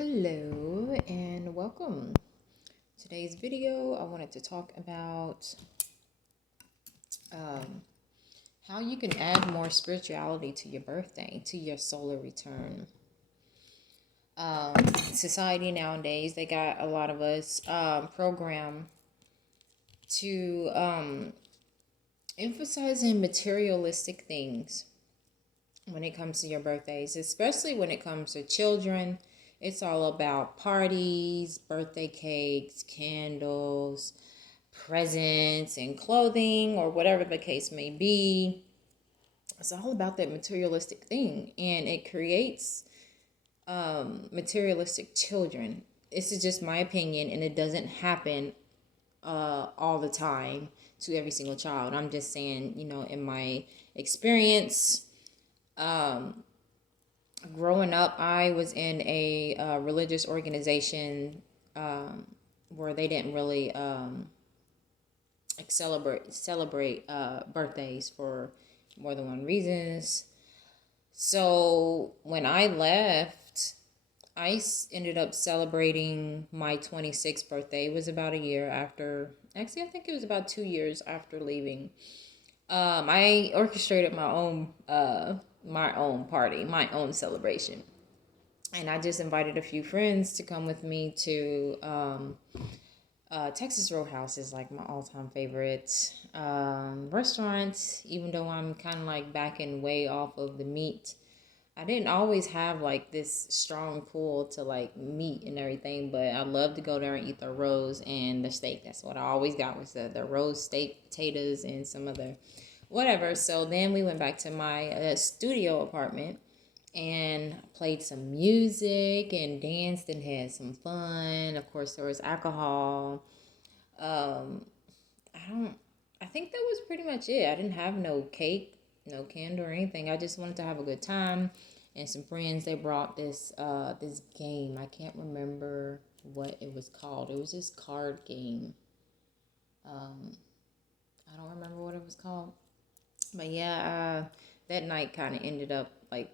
Hello and welcome. Today's video, I wanted to talk about um, how you can add more spirituality to your birthday, to your solar return. Society nowadays, they got a lot of us programmed to emphasizing materialistic things when it comes to your birthdays, especially when it comes to children. It's all about parties, birthday cakes, candles, presents, and clothing, or whatever the case may be. It's all about that materialistic thing, and it creates materialistic children. This is just my opinion, and it doesn't happen all the time to every single child. I'm just saying, in my experience, growing up, I was in a religious organization where they didn't really celebrate birthdays for more than one reasons. So when I left, ended up celebrating my 26th birthday. It was about a year after. Actually, I think it was about 2 years after leaving. I orchestrated my own party, my own celebration, and I just invited a few friends to come with me to Texas Roadhouse is like my all-time favorite restaurant. Even though I'm kind of like backing way off of the meat, I didn't always have like this strong pull to like meat and everything, but I love to go there and eat the roast and the steak. That's what I always got, was the roast steak, potatoes, and some other whatever. So then we went back to my studio apartment and played some music and danced and had some fun. Of course, there was alcohol. Um, I don't. I think that was pretty much it. I didn't have no cake, no candle or anything. I just wanted to have a good time, and some friends, they brought this game. I can't remember what it was called. It was this card game. Um, I don't remember what it was called. But yeah, that night kind of ended up like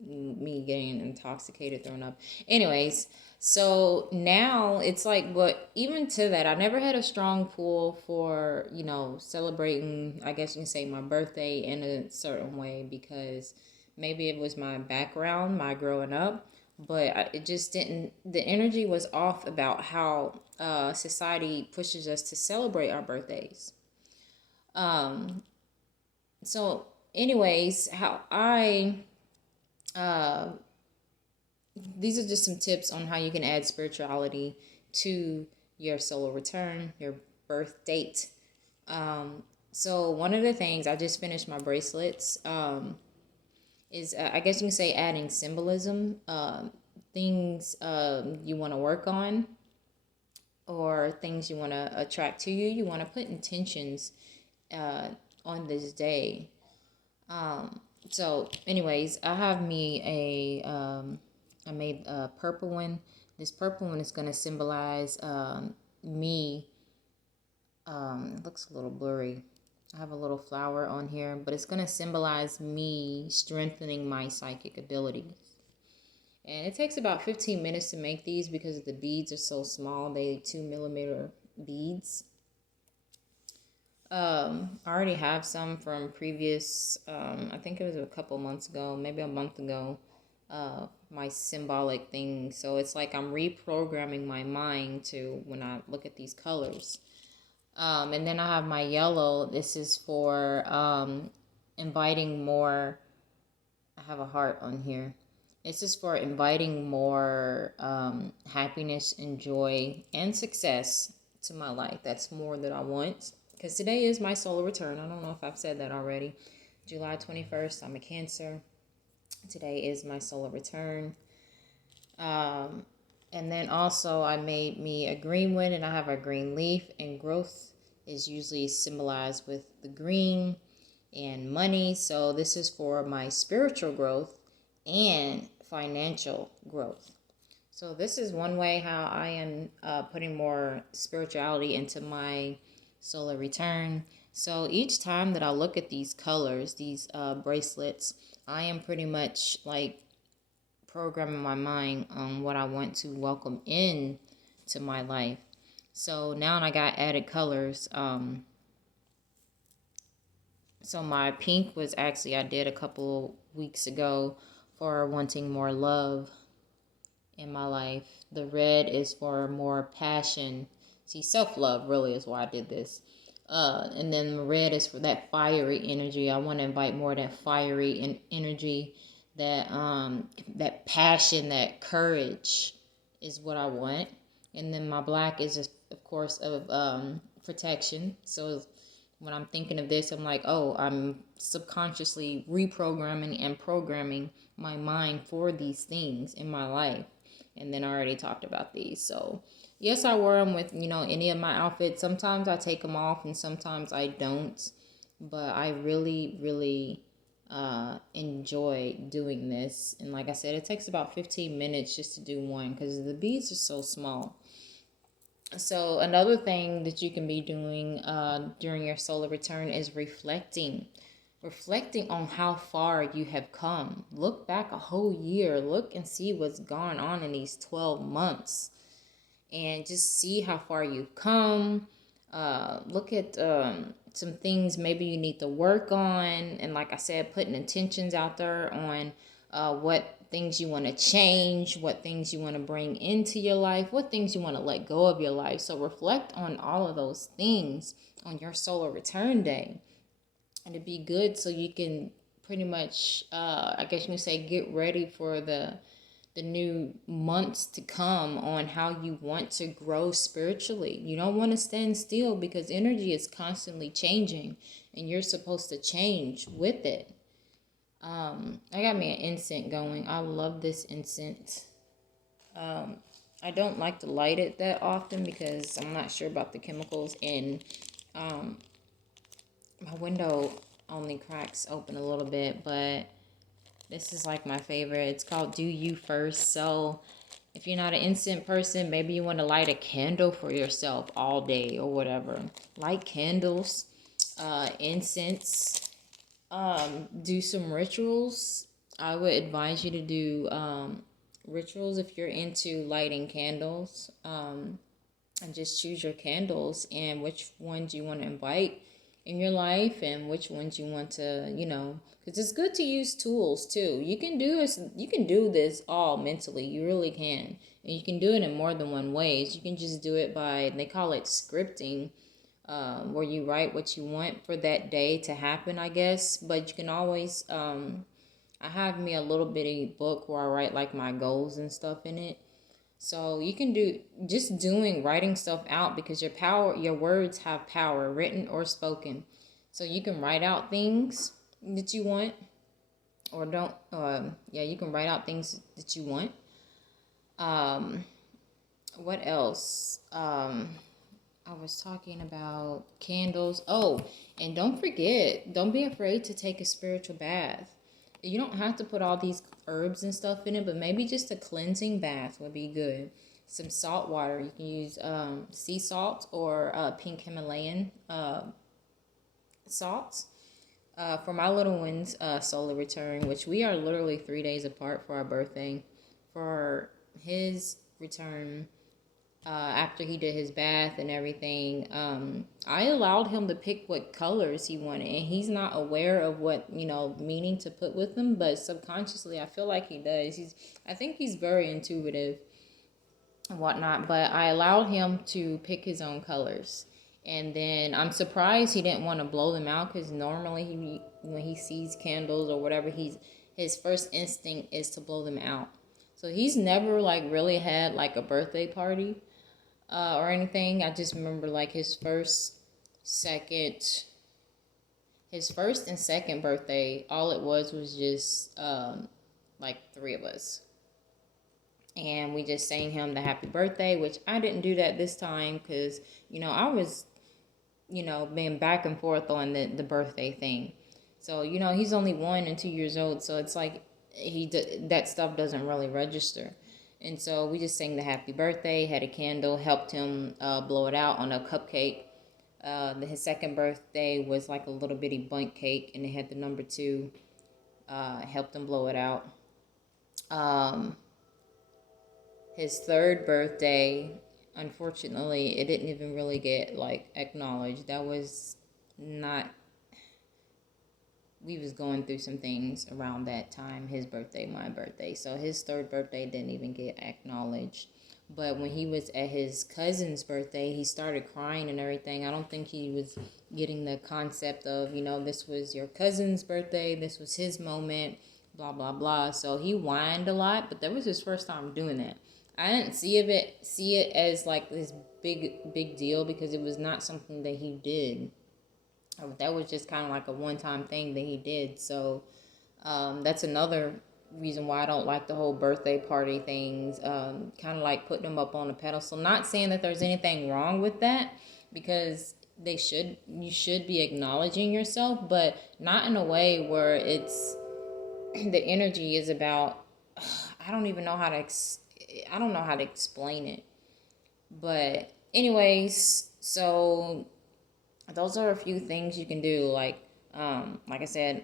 me getting intoxicated, thrown up. Anyways, so now it's like, but even to that, I never had a strong pull for, celebrating, I guess you can say, my birthday in a certain way, because maybe it was my background, my growing up, but it just didn't, the energy was off about how society pushes us to celebrate our birthdays. Um, so, anyways, how uh, these are just some tips on how you can add spirituality to your solar return, your birth date. Um, so, one of the things, I just finished my bracelets, is I guess you can say adding symbolism, things you want to work on, or things you want to attract to you. You want to put intentions uh, on this day. So, anyways, I have me I made a purple one. This purple one is going to symbolize me. It looks a little blurry. I have a little flower on here, but it's going to symbolize me strengthening my psychic abilities. And it takes about 15 minutes to make these because the beads are so small. They 2 millimeter beads. I already have some from previous, I think it was a couple months ago, maybe a month ago, my symbolic thing. So it's like I'm reprogramming my mind to when I look at these colors. And then I have my yellow. This is for inviting more. I have a heart on here. This is for inviting more happiness and joy and success to my life. That's more that I want. Because today is my solar return. I don't know if I've said that already. July 21st, I'm a Cancer. Today is my solar return. And then also I made me a green one, and I have a green leaf, and growth is usually symbolized with the green and money. So this is for my spiritual growth and financial growth. So this is one way how I am putting more spirituality into my solar return. So each time that I look at these colors, these bracelets, I am pretty much like programming my mind on what I want to welcome in to my life. So now I got added colors. So my pink was actually I did a couple weeks ago for wanting more love in my life. The red is for more passion. See, self-love really is why I did this. And then the red is for that fiery energy. I want to invite more of that fiery energy, that passion, that courage is what I want. And then my black is just, of course, of protection. So when I'm thinking of this, I'm like, oh, I'm subconsciously reprogramming and programming my mind for these things in my life. And then I already talked about these. So yes, I wear them with, any of my outfits. Sometimes I take them off and sometimes I don't. But I really, really enjoy doing this. And like I said, it takes about 15 minutes just to do one because the beads are so small. So another thing that you can be doing during your solar return is reflecting on how far you have come. Look back a whole year. Look and see what's gone on in these 12 months. And just see how far you've come. Look at some things maybe you need to work on. And like I said, putting intentions out there on what things you want to change, what things you want to bring into your life, what things you want to let go of your life. So reflect on all of those things on your solar return day. And it'd be good so you can pretty much, I guess you can say, get ready for the new months to come on how you want to grow spiritually. You don't want to stand still because energy is constantly changing and you're supposed to change with it. I got me an incense going. I love this incense. I don't like to light it that often because I'm not sure about the chemicals, and my window only cracks open a little bit, but this is like my favorite. It's called Do You First. So if you're not an incense person, maybe you want to light a candle for yourself all day or whatever. Light candles, incense, do some rituals. I would advise you to do rituals if you're into lighting candles. And just choose your candles and which ones you want to invite in your life and which ones you want to, because it's good to use tools too. You can do this all mentally. You really can. And you can do it in more than one ways. You can just do it by, they call it scripting, where you write what you want for that day to happen, I guess. But you can always, I have me a little bitty book where I write like my goals and stuff in it. So you can do just writing stuff out because your words have power, written or spoken. So you can write out things that you want or don't. You can write out things that you want. What else? I was talking about candles. Oh, and don't forget, don't be afraid to take a spiritual bath. You don't have to put all these herbs and stuff in it, but maybe just a cleansing bath would be good. Some salt water. You can use sea salt or pink Himalayan salt. For my little one's solar return, which we are literally 3 days apart for our birthday. For his return, after he did his bath and everything, I allowed him to pick what colors he wanted, and he's not aware of what meaning to put with them, but subconsciously I feel like he does. I think he's very intuitive and whatnot, but I allowed him to pick his own colors. And then I'm surprised he didn't want to blow them out, because normally when he sees candles or whatever, his first instinct is to blow them out. So he's never like really had like a birthday party or anything. I just remember like his first and second birthday, all it was just like 3 of us. And we just sang him the happy birthday, which I didn't do that this time because, I was, being back and forth on the birthday thing. So, he's only 1 and 2 years old. So it's like that stuff doesn't really register. And so we just sang the happy birthday, had a candle, helped him blow it out on a cupcake. His second birthday was like a little bitty bundt cake, and it had the number 2. Helped him blow it out. Um, his third birthday, unfortunately, it didn't even really get like acknowledged. That was not, we was going through some things around that time, his birthday, my birthday. So his third birthday didn't even get acknowledged. But when he was at his cousin's birthday, he started crying and everything. I don't think he was getting the concept of, this was your cousin's birthday, this was his moment, blah blah blah. So he whined a lot, but that was his first time doing that. I didn't see it as like this big deal because it was not something that he did. That was just kind of like a one-time thing that he did. So that's another reason why I don't like the whole birthday party things. Kind of like putting them up on a pedestal. Not saying that there's anything wrong with that, because you should be acknowledging yourself, but not in a way where it's the energy is about. I don't even know how to. I don't know how to explain it. But anyways, so those are a few things you can do, like I said,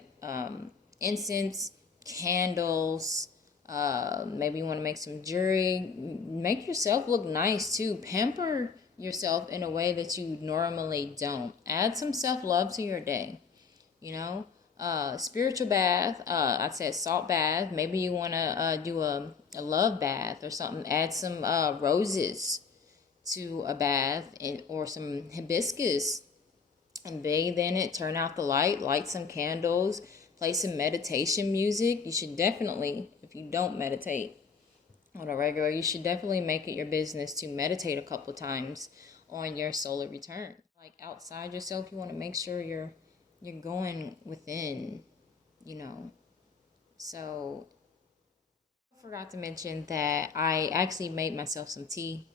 incense, candles. Maybe you want to make some jewelry. Make yourself look nice too. Pamper yourself in a way that you normally don't. Add some self-love to your day. you know Spiritual bath. I said salt bath. Maybe you want to do a love bath or something. Add some roses to a bath, or some hibiscus, and bathe in it. Turn out the light some candles, play some meditation music. You should definitely, if you don't meditate on a regular, you should definitely make it your business to meditate a couple times on your solar return. Like outside yourself, you want to make sure you're going within, you know. So I forgot to mention that I actually made myself some tea.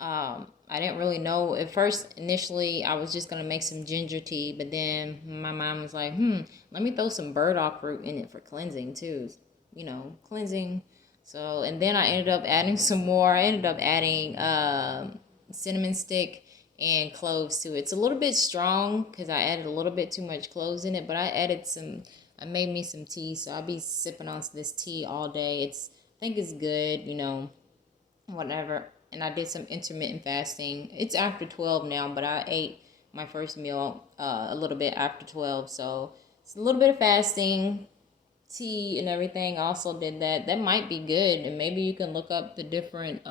I didn't really know at first. Initially, I was just gonna make some ginger tea, but then my mom was like, let me throw some burdock root in it for cleansing too. Cleansing. So, and then I ended up adding some more. I ended up adding cinnamon stick and cloves to it. It's a little bit strong because I added a little bit too much cloves in it, but I added some. I made me some tea, so I'll be sipping on this tea all day. I think it's good. Whatever. And I did some intermittent fasting. It's after 12 now, but I ate my first meal a little bit after 12. So it's a little bit of fasting, tea, and everything. I also did that. That might be good. And maybe you can look up the different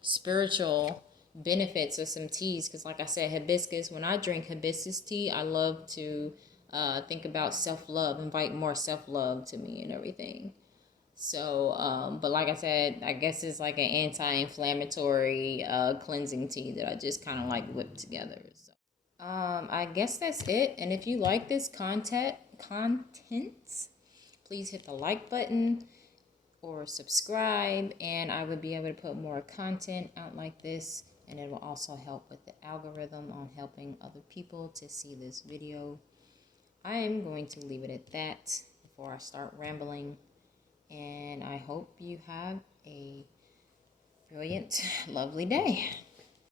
spiritual benefits of some teas. Because, like I said, hibiscus, when I drink hibiscus tea, I love to think about self love, invite more self love to me and everything. So, but like I said, I guess it's like an anti-inflammatory cleansing tea that I just kind of like whipped together. So, I guess that's it. And if you like this content, please hit the like button or subscribe, and I would be able to put more content out like this. And it will also help with the algorithm on helping other people to see this video. I am going to leave it at that before I start rambling. And I hope you have a brilliant, lovely day.